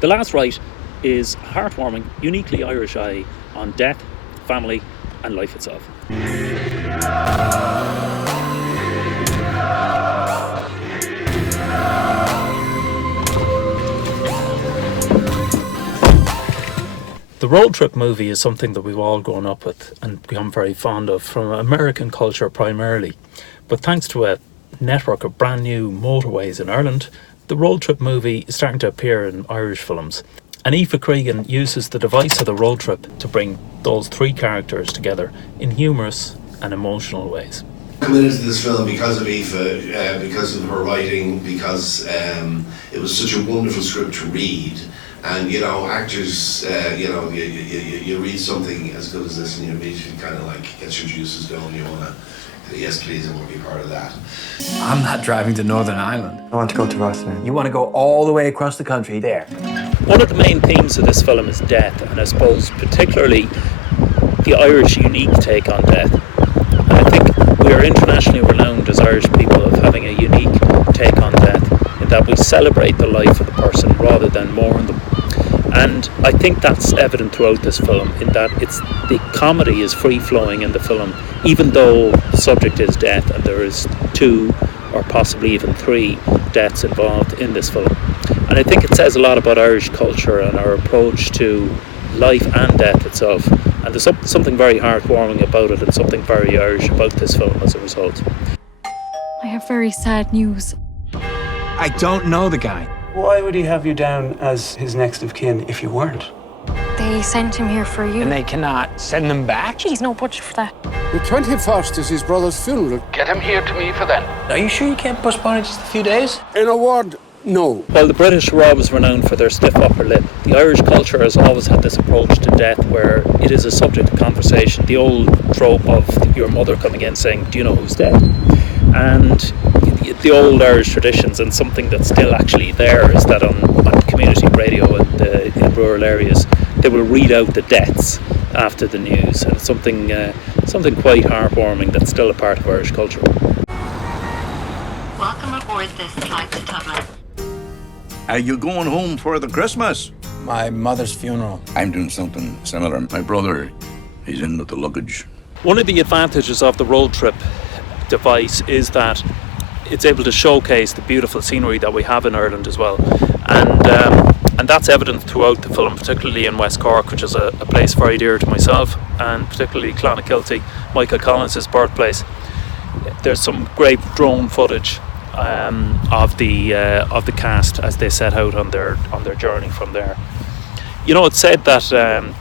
The Last Rite is a heartwarming, uniquely Irish eye on death, family and life itself. The road trip movie is something that we've all grown up with and become very fond of from American culture primarily. But thanks to a network of brand new motorways in Ireland, the road trip movie is starting to appear in Irish films. And Aoife Cregan uses the device of the road trip to bring those three characters together in humorous and emotional ways. I went into this film because of Aoife, because of her writing, because it was such a wonderful script to read. And actors, you read something as good as this and you immediately kind of like gets your juices going. You want to, yes please, I want to be part of that. I'm not driving to Northern Ireland. I want to go to Rosslyn. You want to go all the way across the country there. One of the main themes of this film is death, and I suppose particularly the Irish unique take on death. And I think we are internationally renowned as Irish people of having a unique take on death, in that we celebrate the life of the person rather than mourn them. And I think that's evident throughout this film, in that the comedy is free-flowing in the film, even though the subject is death and there is 2 or possibly even 3 deaths involved in this film. And I think it says a lot about Irish culture and our approach to life and death itself. And there's something very heartwarming about it and something very Irish about this film as a result. I have very sad news. I don't know the guy. Why would he have you down as his next of kin if you weren't? They sent him here for you. And they cannot send them back? He's no budget for that. The 21st is his brother's funeral. Get him here to me for then. Are you sure you can't postpone it just a few days? In a word, no. While the British were always renowned for their stiff upper lip, the Irish culture has always had this approach to death where it is a subject of conversation. The old trope of your mother coming in saying, "Do you know who's dead?" And the old Irish traditions, and something that's still actually there, is that on community radio in rural areas, they will read out the deaths after the news, and it's something quite heartwarming that's still a part of Irish culture. Welcome aboard this flight to Dublin. Are you going home for the Christmas? My mother's funeral. I'm doing something similar. My brother, he's in with the luggage. One of the advantages of the road trip device is that it's able to showcase the beautiful scenery that we have in Ireland as well, and that's evident throughout the film, particularly in West Cork, which is a place very dear to myself, and particularly Clonakilty, Michael Collins' birthplace. There's some great drone footage of the cast as they set out on their journey from there. It's said that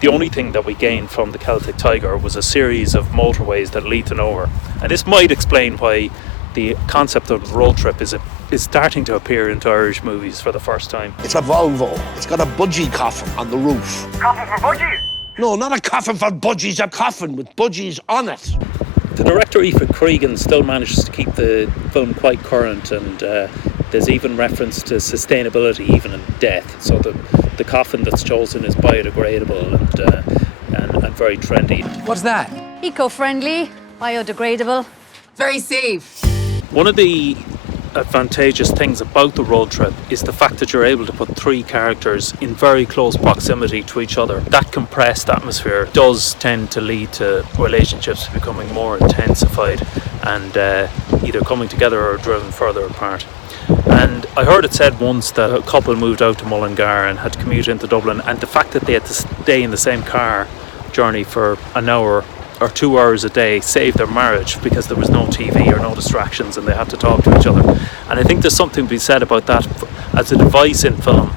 the only thing that we gained from the Celtic Tiger was a series of motorways that lead to nowhere, and this might explain why the concept of road trip is starting to appear into Irish movies for the first time. It's a Volvo. It's got a budgie coffin on the roof. Coffin for budgies? No, not a coffin for budgies, a coffin with budgies on it. The director Aoife Cregan still manages to keep the film quite current, and there's even reference to sustainability even in death. So the coffin that's chosen is biodegradable and very trendy. What's that? Eco-friendly, biodegradable. Very safe. One of the advantageous things about the road trip is the fact that you're able to put 3 characters in very close proximity to each other. That compressed atmosphere does tend to lead to relationships becoming more intensified and either coming together or driven further apart. And I heard it said once that a couple moved out to Mullingar and had to commute into Dublin, and the fact that they had to stay in the same car journey for an hour or 2 hours a day saved their marriage, because there was no TV or no distractions and they had to talk to each other. And I think there's something to be said about that as a device in film.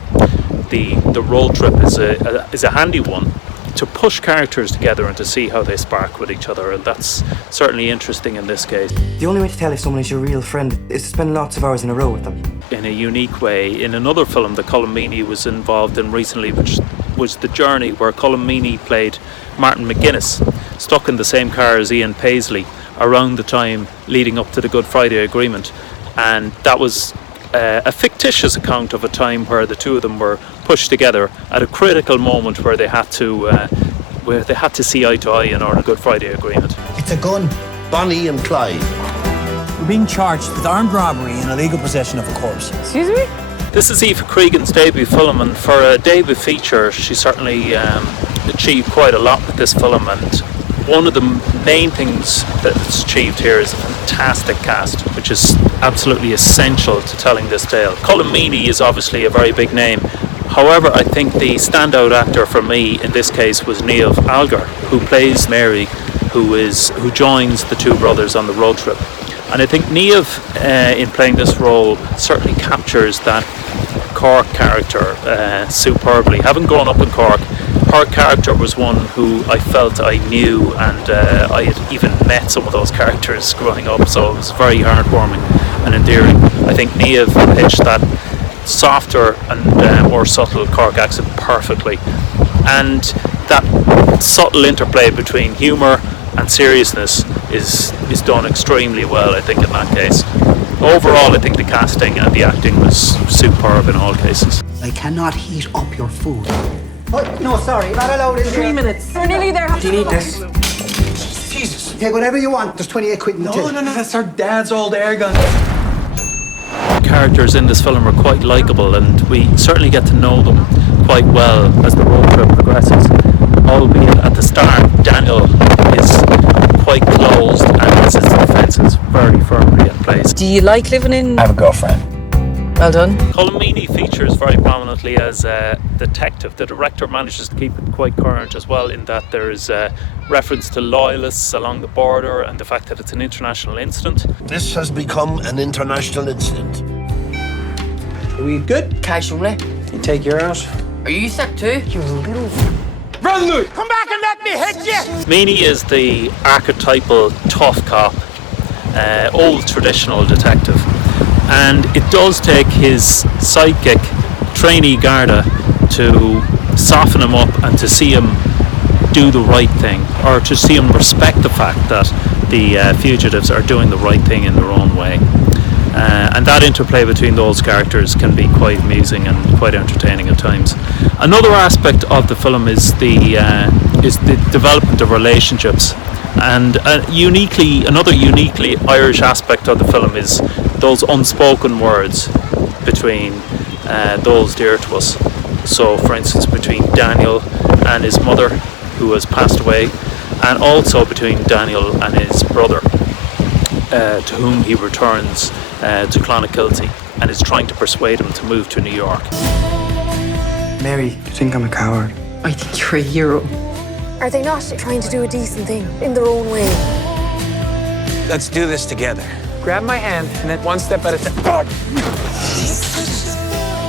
The road trip is a handy one to push characters together and to see how they spark with each other, and that's certainly interesting in this case. The only way to tell if someone is your real friend is to spend lots of hours in a row with them. In a unique way, in another film that Colm Meany was involved in recently, which was The Journey, where Colm Meany played Martin McGuinness, stuck in the same car as Ian Paisley around the time leading up to the Good Friday Agreement, and that was a fictitious account of a time where the two of them were pushed together at a critical moment where they had to see eye to eye in order to Good Friday Agreement. It's a gun. Bonnie and Clyde. We're being charged with armed robbery and illegal possession of a corpse. Excuse me? This is Aoife Cregan's debut film, and for a debut feature, she certainly achieved quite a lot with this film. And one of the main things that's achieved here is a fantastic cast, which is absolutely essential to telling this tale. Colm Meany is obviously a very big name. However, I think the standout actor for me in this case was Niamh Algar, who plays Mary, who joins the two brothers on the road trip. And I think Niamh, in playing this role, certainly captures that Cork character superbly. Having grown up in Cork, her character was one who I felt I knew, and I had even met some of those characters growing up, so it was very heartwarming and endearing. I think Niamh pitched that softer and more subtle Cork accent perfectly, and that subtle interplay between humour and seriousness is done extremely well, I think, in that case. Overall, I think the casting and the acting was superb in all cases. I cannot heat up your food. Oh, no, sorry, not allowed in 3 minutes. We're nearly there. Do you need this? Jesus. Take whatever you want. There's 28 quid in the till. No, that's our dad's old air gun. Characters in this film are quite likeable, and we certainly get to know them quite well as the road trip progresses. Albeit at the start, Daniel is quite closed and has his defences very firmly in place. Do you like living in? I have a girlfriend. Well done. Colm Meany features very prominently as a detective. The director manages to keep it quite current as well, in that there is a reference to loyalists along the border and the fact that it's an international incident. This has become an international incident. Are we good? Casually. You take your out. Are you sick too? You little. Run, Louis! Come back and let me hit you! Meany is the archetypal tough cop, old traditional detective, and it does take his sidekick, trainee Garda, to soften him up and to see him do the right thing, or to see him respect the fact that the fugitives are doing the right thing in their own way. And that interplay between those characters can be quite amusing and quite entertaining at times. Another aspect of the film is the development of relationships, and another uniquely Irish aspect of the film is those unspoken words between those dear to us. So, for instance, between Daniel and his mother, who has passed away, and also between Daniel and his brother, to whom he returns to Clonakilty and is trying to persuade him to move to New York. Mary, you think I'm a coward? I think you're a hero. Are they not trying to do a decent thing in their own way? Let's do this together. Grab my hand and then one step at a time.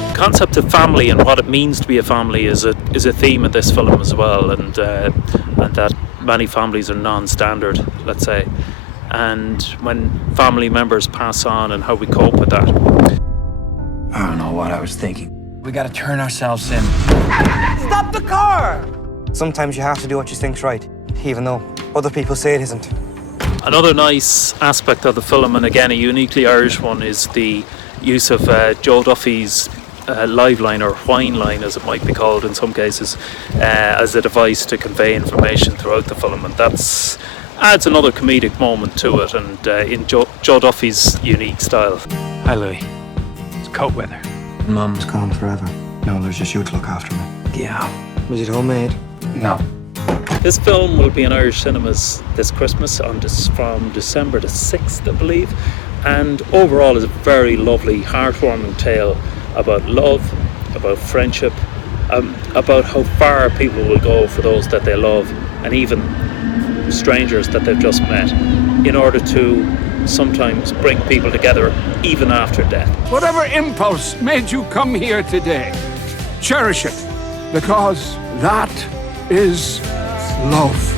The concept of family and what it means to be a family is a theme of this film as well, and that many families are non-standard, let's say, and when family members pass on and how we cope with that. I don't know what I was thinking. We gotta turn ourselves in. Stop the car! Sometimes you have to do what you think's right, even though other people say it isn't. Another nice aspect of the film, and again a uniquely Irish one, is the use of Joe Duffy's live line, or whine line as it might be called in some cases, as a device to convey information throughout the film, and that's adds another comedic moment to it, and in Joe Duffy's unique style. Hi, Louis. It's cold weather. Mum's gone forever. Now there's just you to look after me. Yeah. Was it homemade? No. This film will be in Irish cinemas this Christmas from December the 6th, I believe, and overall is a very lovely, heartwarming tale about love, about friendship, about how far people will go for those that they love, and even strangers that they've just met, in order to sometimes bring people together even after death. Whatever impulse made you come here today, cherish it, because that is love.